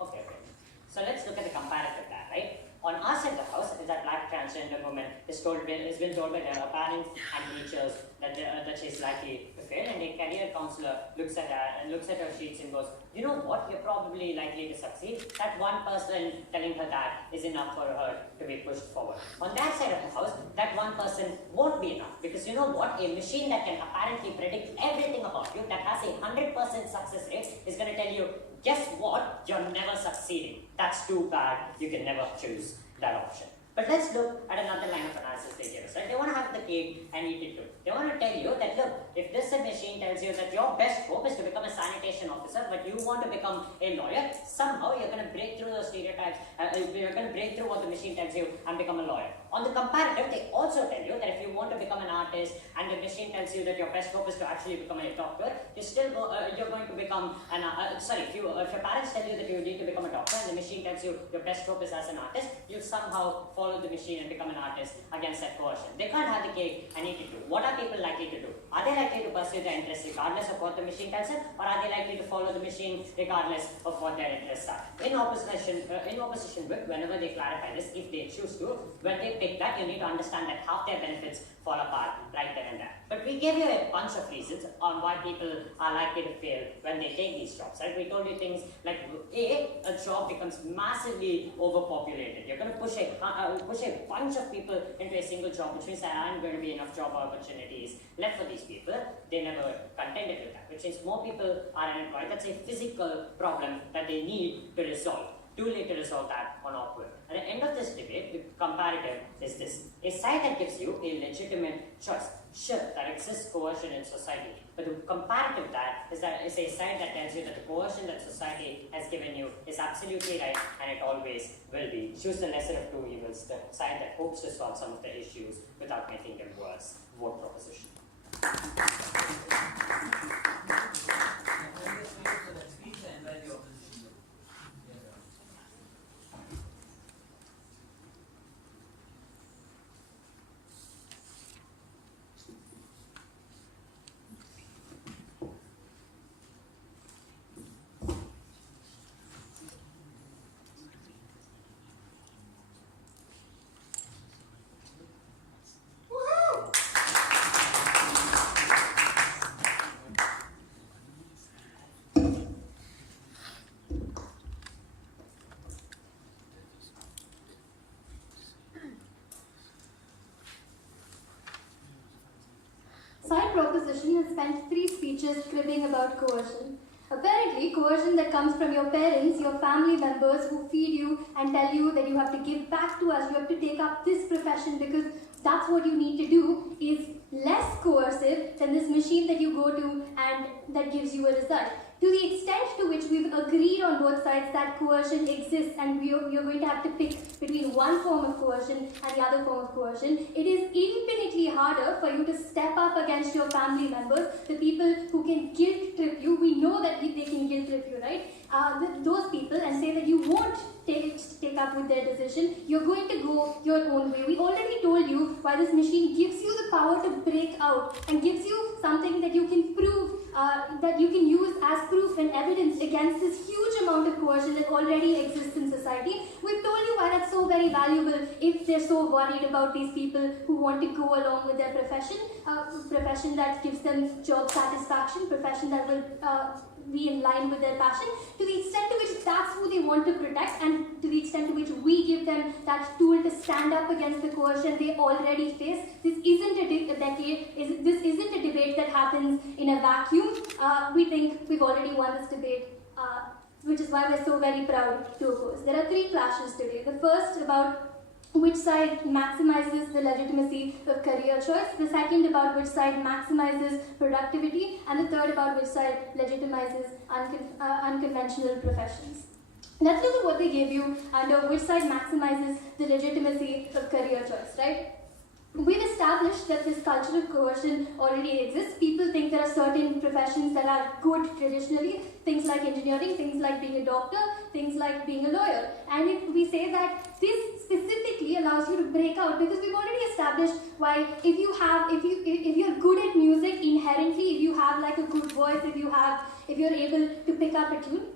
Okay. So let's look at the comparative there, right? On our side of the house, is that black transgender woman has been told by their parents and teachers that she's likely to fail, and a career counselor looks at her sheets and goes, you know what, you're probably likely to succeed. That one person telling her that is enough for her to be pushed forward. On that side of the house, that one person won't be enough, because you know what, a machine that can apparently predict everything about you, that has a 100% success rate, is going to tell you, guess what, you're never succeeding. That's too bad, you can never choose that option. But let's look at another line of analysis they give us, right? They want to have the cake and eat it too. They want to tell you that, look, if this machine tells you that your best hope is to become a sanitation officer, but you want to become a lawyer, somehow you're going to break through those stereotypes, you're going to break through what the machine tells you and become a lawyer. On the comparative, they also tell you that if you want to become an artist and the machine tells you that your best hope is to actually become a doctor, you're going to become if your parents tell you that you need to become a doctor and the machine tells you your best hope is as an artist, you'll somehow follow the machine and become an artist against that coercion. They can't have the cake and eat it too. What are people likely to do? Are they likely to pursue their interests regardless of what the machine tells them, or are they likely to follow the machine regardless of what their interests are? In opposition with, whenever they clarify this, if they choose to, when they pick that, you need to understand that half their benefits fall apart right there and there. But we gave you a bunch of reasons on why people are likely to fail when they take these jobs, right? We told you things like, a job becomes massively overpopulated. You're going to push a bunch of people into a single job, which means there aren't going to be enough job opportunities left for these people. They never contended with that, which means more people are unemployed. That's a physical problem that they need to resolve. too late to resolve that, or awkward. At the end of this debate, the comparative is this: a side that gives you a legitimate choice. Sure, there exists coercion in society, but the comparative that is a side that tells you that the coercion that society has given you is absolutely right, and it always will be. Choose the lesser of two evils, the side that hopes to solve some of the issues without making them worse. Vote proposition. And when the speaker for that speech, I invite the opposition group. Yes, sir. Side proposition has spent 3 speeches cribbing about coercion. Apparently, coercion that comes from your parents, your family members who feed you and tell you that you have to give back to us, you have to take up this profession because that's what you need to do, is less coercive than this machine that you go to and that gives you a result. To the extent to which we've agreed on both sides that coercion exists and we are going to have to pick between one form of coercion and the other form of coercion, it is infinitely harder for you to step up against your family members, the people who can guilt trip you. We know that they can guilt trip you, right? Those people, and say that you won't take up with their decision, you're going to go your own way. We already told you why this machine gives you the power to break out and gives you something that you can prove, that you can use as proof and evidence against this huge amount of coercion that already exists in society. We've told you why that's so very valuable if they're so worried about these people who want to go along with their profession, profession that gives them job satisfaction, profession that will be in line with their passion, to the extent to which that's who they want to protect, and to the extent to which we give them that tool to stand up against the coercion they already face. This isn't this isn't a debate that happens in a vacuum. We think we've already won this debate, which is why we're so very proud to oppose. There are 3 clashes today. The first about which side maximizes the legitimacy of career choice, the second about which side maximizes productivity, and the third about which side legitimizes unconventional professions. Let's look at what they gave you under which side maximizes the legitimacy of career choice, right? We've established that this culture of coercion already exists. People think there are certain professions that are good traditionally, things like engineering, things like being a doctor, things like being a lawyer. And if we say that this specifically allows you to break out, because we've already established why if you're good at music inherently, if you have like a good voice, if you're able to pick up a tune,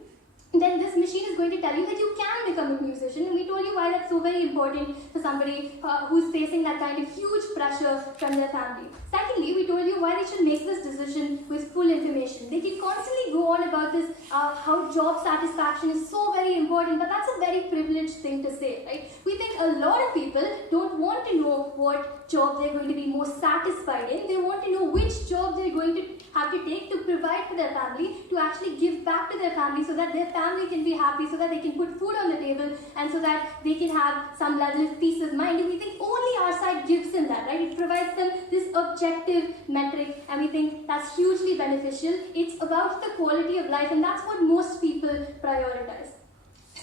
then this machine is going to tell you that you can become a musician. And we told you why that's so very important for somebody who's facing that kind of huge pressure from their family. Secondly, we told you why they should make this decision with full information. They can constantly go on about this, how job satisfaction is so very important, but that's a very privileged thing to say, right? We think a lot of people don't want to know what job they're going to be most satisfied in. They want to know which job they're going to have to take to provide for their family, to actually give back to their family so that their family can be happy, so that they can put food on the table, and so that they can have some level of peace of mind. And we think only our side gives them that, right? It provides them this objective metric, and we think that's hugely beneficial. It's about the quality of life, and that's what most people prioritize.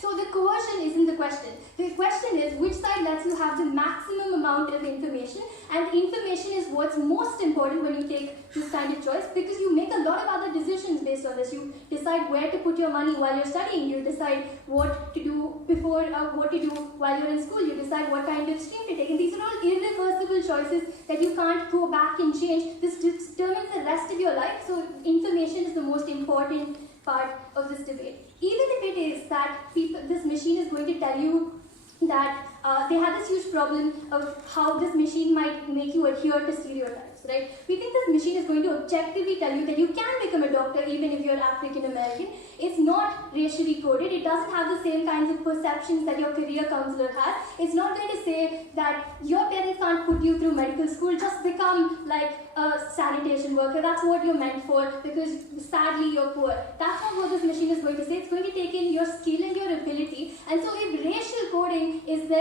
So the coercion isn't the question. The question is which side lets you have the maximum amount of information, and information is what's most important when you take this kind of choice, because you make a lot of other decisions based on this. You decide where to put your money while you're studying. You decide what to do before, what to do while you're in school. You decide what kind of stream to take. And these are all irreversible choices that you can't go back and change. This determines the rest of your life. So information is the most important part of this debate. Even if it is that this machine is going to tell you that they have this huge problem of how this machine might make you adhere to stereotypes, right? We think this machine is going to objectively tell you that you can become a doctor even if you're African American. It's not racially coded. It doesn't have the same kinds of perceptions that your career counselor has. It's not going to say that your parents can't put you through medical school, just become like a sanitation worker. That's what you're meant for because sadly you're poor. That's not what this machine is going to say. It's going to take in your skill and your ability, and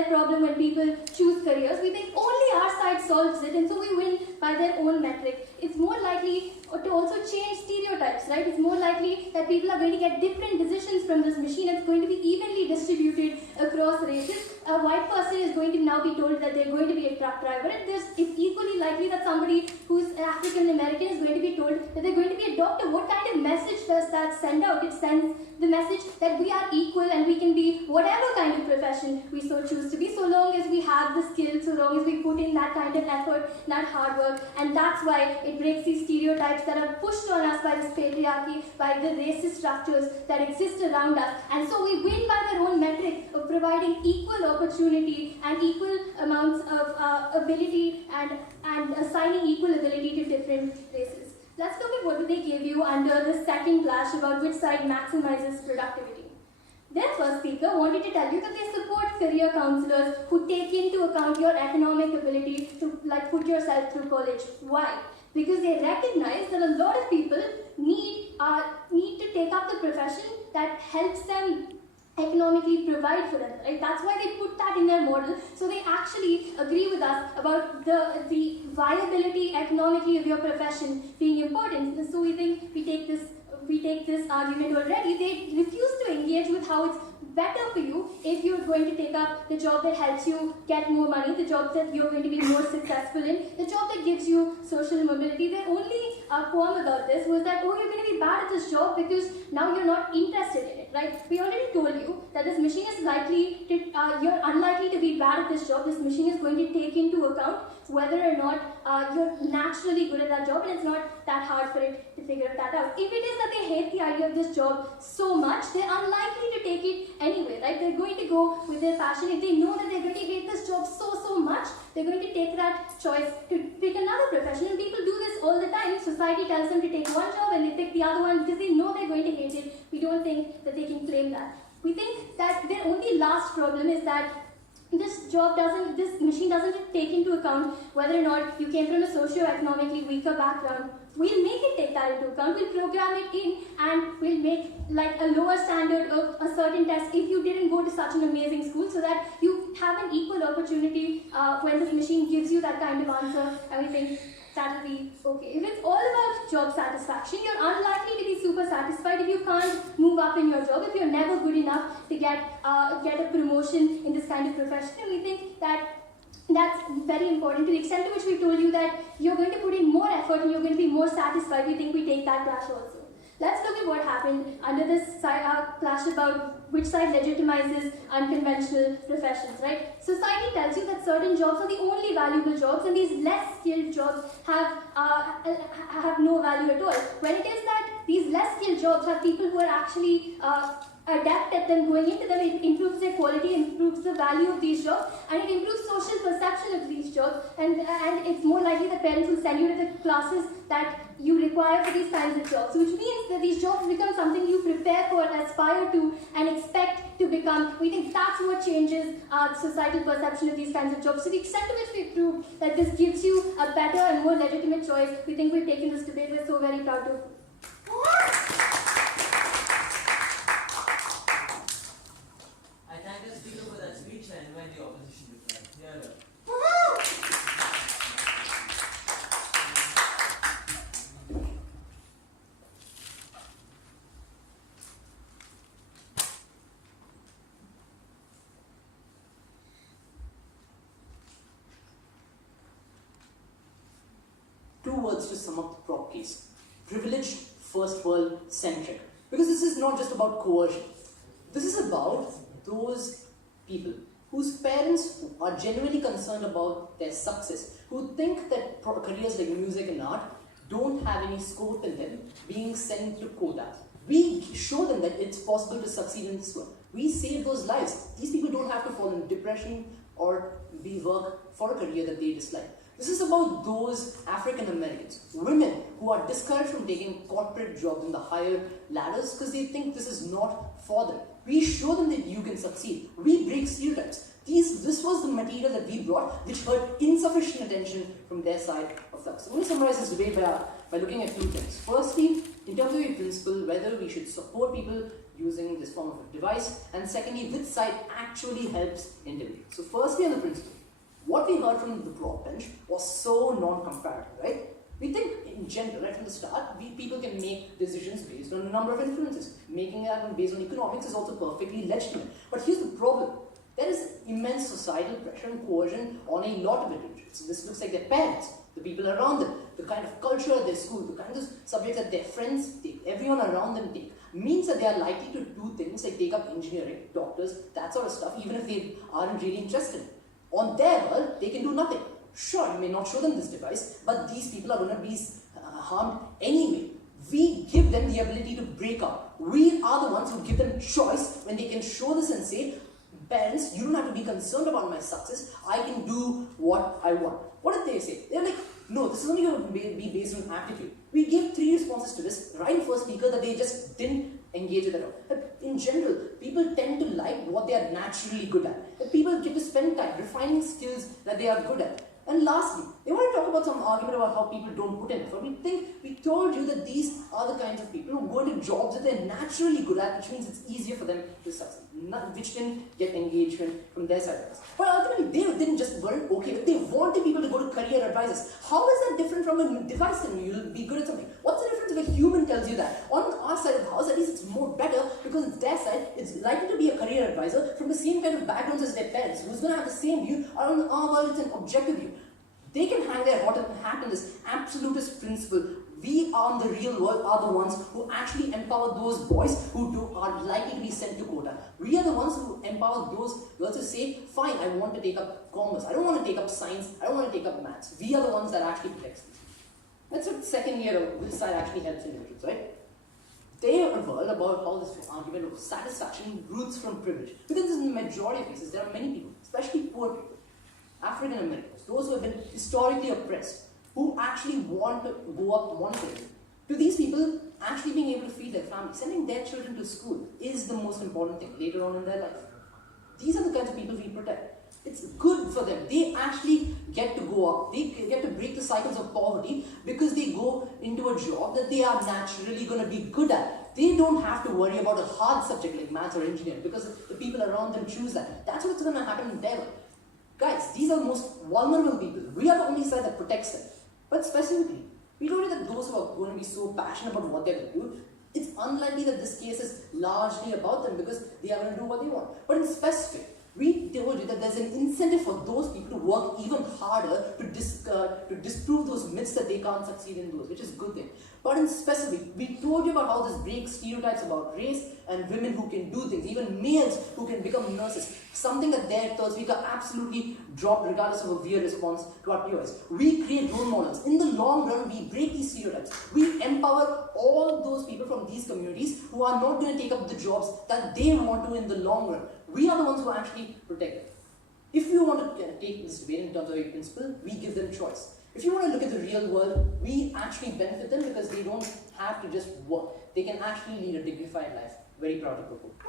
their problem when people choose careers. We think only our side solves it, and so we win by their own metric. It's more likely to also change stereotypes, right? It's more likely that people are going to get different decisions from this machine. It's going to be evenly distributed across races. A white person is going to now be told that they're going to be a truck driver, and it's equally likely that somebody who's African American is going to be told that they're going to be a doctor. What kind of message does that send out? It sends the message that we are equal and we can be whatever kind of profession we so choose to be, so long as we have the skill, so long as we put in that kind of effort, that hard work. And that's why it breaks these stereotypes that are pushed on us by this patriarchy, by the racist structures that exist around us. And so we win by their own metric of providing equal opportunity and equal amounts of ability and assigning equal ability to different races. Let's look at what they gave you under the second flash about which side maximizes productivity. Their first speaker wanted to tell you that they support career counselors who take into account your economic ability to put yourself through college. Why? Because they recognize that a lot of people need to take up the profession that helps them economically provide for them, right? That's why they put that in their model. So they actually agree with us about the viability economically of your profession being important. And so we think we take this argument already. They refuse to engage with how it's better for you if you're going to take up the job that helps you get more money, the job that you're going to be more successful in, the job that gives you social mobility. Their only qualm about this was that, oh, you're going to be bad at this job because now you're not interested in it, right? We already told you that this machine is likely to, you're unlikely to be bad at this job. This machine is going to take into account whether or not you're naturally good at that job, and it's not that hard for it to figure that out. If it is that they hate the idea of this job so much, they're unlikely to take it anyway, right? They're going to go with their passion. If they know that they're going to hate this job so much, they're going to take that choice to pick another profession. And people do this all the time. Society tells them to take one job and they pick the other one because they know they're going to hate it. We don't think that they can claim that. We think that their only last problem is that this machine doesn't take into account whether or not you came from a socio-economically weaker background. We'll make it take that into account, we'll program it in, and we'll make like a lower standard of a certain test if you didn't go to such an amazing school, so that you have an equal opportunity when this machine gives you that kind of answer, and we think that'll be okay. If it's all about job satisfaction, you're unlikely to be super satisfied if you can't move up in your job, if you're never good enough to get a promotion in this kind of profession. And we think that that's very important. To the extent to which we told you that you're going to put in more effort and you're going to be more satisfied, we think we take that clash also. Let's look at what happened under this clash about which side legitimizes unconventional professions, right? Society tells you that certain jobs are the only valuable jobs and these less skilled jobs have no value at all. When it is that these less skilled jobs have people who are actually adept at them going into them, it improves their quality, improves the value of these jobs, and it improves social perception of these jobs, and it's more likely that parents will send you to the classes that you require for these kinds of jobs, which means that these jobs become something you prepare for, aspire to, and expect to become. We think that's what changes societal perception of these kinds of jobs. So the extent to which we prove that this gives you a better and more legitimate choice, we think we've taken this debate. We're so very proud to. I thank the speaker for that speech and invite the opposition to reply. Here. Two words to sum up the prop case: privileged, first world centric. Because this is not just about coercion. This is about those people whose parents are genuinely concerned about their success, who think that careers like music and art don't have any scope in them, being sent to quotas. We show them that it's possible to succeed in this world. We save those lives. These people don't have to fall into depression or be work for a career that they dislike. This is about those African Americans, women who are discouraged from taking corporate jobs in the higher ladders because they think this is not for them. We show them that you can succeed. We break stereotypes. This was the material that we brought, which heard insufficient attention from their side of the. So I'm going to summarize this debate by looking at two things. Firstly, in terms of the principle, whether we should support people using this form of a device, and secondly, which side actually helps individuals. So firstly on the principle, what we heard from the prop bench was so non-comparative, right? We think in general, right from the start, people can make decisions based on a number of influences. Making that based on economics is also perfectly legitimate. But here's the problem. There is immense societal pressure and coercion on a lot of individuals. So this looks like their parents, the people around them, the kind of culture at their school, the kind of subjects that their friends take, everyone around them take, means that they are likely to do things like take up engineering, doctors, that sort of stuff, even if they aren't really interested. On their world, they can do nothing. Sure, you may not show them this device, but these people are going to be harmed anyway. We give them the ability to break up. We are the ones who give them choice when they can show this and say, parents, you don't have to be concerned about my success. I can do what I want. What did they say? They're like, no, this is only going to be based on aptitude. We gave 3 responses to this right in first speaker that they just didn't engage with at all. But in general, people tend to like what they are naturally good at. People get to spend time refining skills that they are good at. And lastly, they want to talk about some argument about how people don't put in effort. We told you that these are the kinds of people who go into jobs that they're naturally good at, which means it's easier for them to succeed, which didn't get engagement from their side. But ultimately, they didn't just weren't okay, but they wanted people to go to career advisors. How is that different from a device telling you you'll be good at something? What's the difference if a human tells you that? On our side of the house, at least it's more better because it's their side. It's likely to be a career advisor from the same kind of backgrounds as their parents, who's going to have the same view. On our world, it's an objective view. They can hang their hat on this absolutist principle. We on the real world are the ones who actually empower those boys who are likely to be sent to quota. We are the ones who empower those girls to say, fine, I want to take up commerce. I don't want to take up science. I don't want to take up maths. We are the ones that actually protect this. That's what second year of which side actually helps individuals, right? They are world about how this argument of satisfaction roots from privilege. Because in the majority of cases, there are many people, especially poor people, African Americans, those who have been historically oppressed, who actually want to go up one career. To these people, actually being able to feed their family, sending their children to school is the most important thing later on in their life. These are the kinds of people we protect. It's good for them. They actually get to go up. They get to break the cycles of poverty because they go into a job that they are naturally going to be good at. They don't have to worry about a hard subject like maths or engineering because the people around them choose that. That's what's going to happen in their life. Guys, these are the most vulnerable people. We are the only side that protects them. But specifically, we told you that those who are going to be so passionate about what they're going to do, it's unlikely that this case is largely about them because they are going to do what they want. But in specific, we told you that there's an incentive for those people to work even harder to disprove those myths that they can't succeed in those, which is a good thing. But in specific, we told you about how this breaks stereotypes about race and women who can do things, even males who can become nurses, something that their third speaker absolutely dropped regardless of a weird response to our POS. We create role models. In the long run, we break these stereotypes. We empower all those people from these communities who are not going to take up the jobs that they want to in the long run. We are the ones who actually protect them. If you want to take this debate in terms of a principle, we give them choice. If you want to look at the real world, we actually benefit them because they don't have to just work. They can actually lead a dignified life. Very proud to propose. I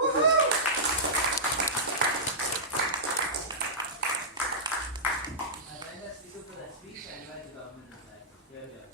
thank the speaker for that speech and invite the government to reply. Here.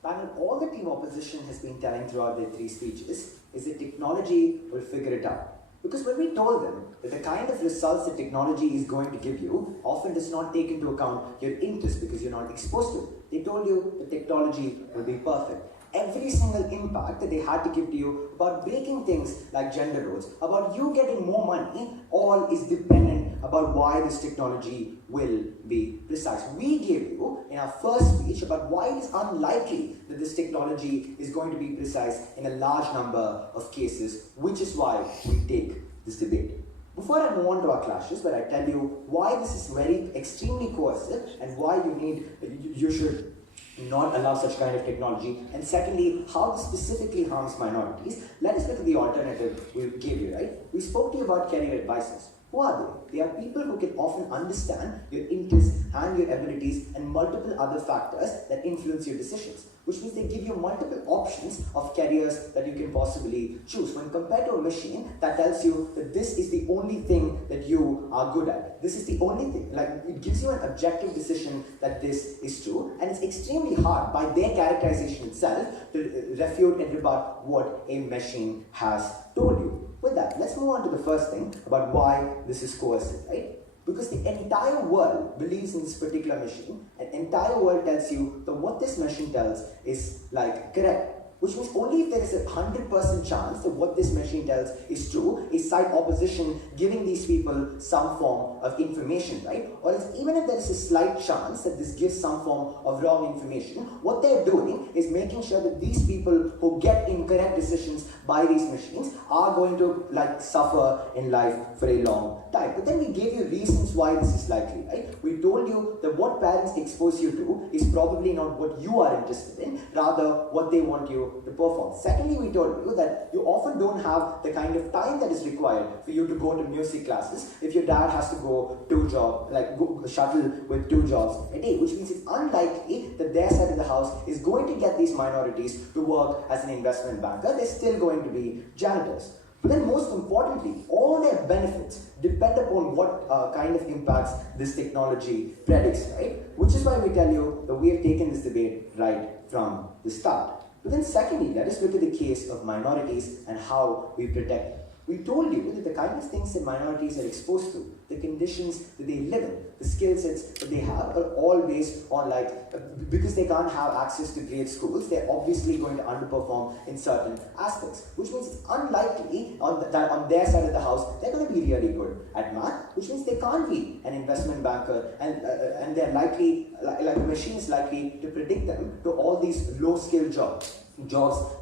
Panel, all the team opposition has been telling throughout their 3 speeches is that technology will figure it out. Because when we told them that the kind of results that technology is going to give you often does not take into account your interest because you're not exposed to it, they told you that technology will be perfect. Every single impact that they had to give to you about breaking things like gender roles, about you getting more money, all is dependent about why this technology will be precise. We gave you in our first speech about why it is unlikely that this technology is going to be precise in a large number of cases, which is why we take this debate. Before I move on to our clashes, where I tell you why this is very extremely coercive and why you should not allow such kind of technology, and secondly, how this specifically harms minorities, let us get to the alternative we gave you, right? We spoke to you about career advisors. Who are they? They are people who can often understand your interests and your abilities and multiple other factors that influence your decisions. which means they give you multiple options of careers that you can possibly choose. When compared to a machine that tells you that this is the only thing that you are good at, this is the only thing, like it gives you an objective decision that this is true, and it's extremely hard by their characterization itself to refute and rebut what a machine has told you. With that, let's move on to the first thing about why this is coercive, right? Because the entire world believes in this particular machine, and entire world tells you that what this machine tells is like correct. Which means only if there is a 100% chance that what this machine tells is true, is side opposition giving these people some form of information, right? Or else even if there is a slight chance that this gives some form of wrong information, what they're doing is making sure that these people who get incorrect decisions by these machines are going to like suffer in life for a long time. But then we gave you reasons why this is likely, right? We told you that what parents expose you to is probably not what you are interested in, rather what they want you to perform. Secondly, we told you that you often don't have the kind of time that is required for you to go to music classes if your dad has to go shuttle with 2 jobs a day, which means it's unlikely that their side of the house is going to get these minorities to work as an investment banker. They're still going to be janitors. But then most importantly, all their benefits depend upon what kind of impacts this technology predicts, right? Which is why we tell you that we have taken this debate right from the start. But then secondly, let us look at the case of minorities and how we protect them. We told you that the kind of things that minorities are exposed to, the conditions that they live in, the skill sets that they have are all based on because they can't have access to great schools, they're obviously going to underperform in certain aspects, which means it's unlikely that on their side of the house, they're going to be really good at math, which means they can't be an investment banker, and they're likely, like a machine is likely to predict them to all these low-skill jobs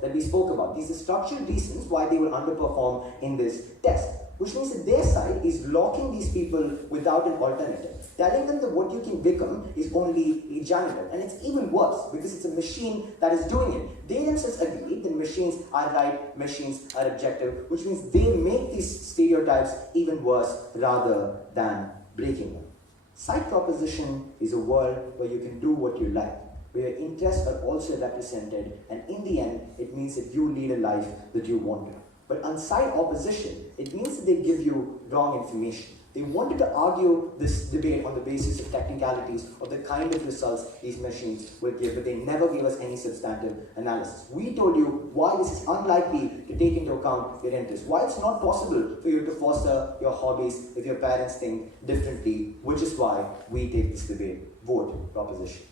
that we spoke about. These are structural reasons why they will underperform in this test, which means that their side is locking these people without an alternative, telling them that what you can become is only a janitor. And it's even worse because it's a machine that is doing it. They themselves agree that machines are right, machines are objective, which means they make these stereotypes even worse rather than breaking them. Side proposition is a world where you can do what you like, where your interests are also represented, and in the end, it means that you lead a life that you want to. But on side opposition, it means that they give you wrong information. They wanted to argue this debate on the basis of technicalities of the kind of results these machines will give, but they never gave us any substantive analysis. We told you why this is unlikely to take into account your interests, why it's not possible for you to foster your hobbies if your parents think differently, which is why we take this debate. Vote proposition.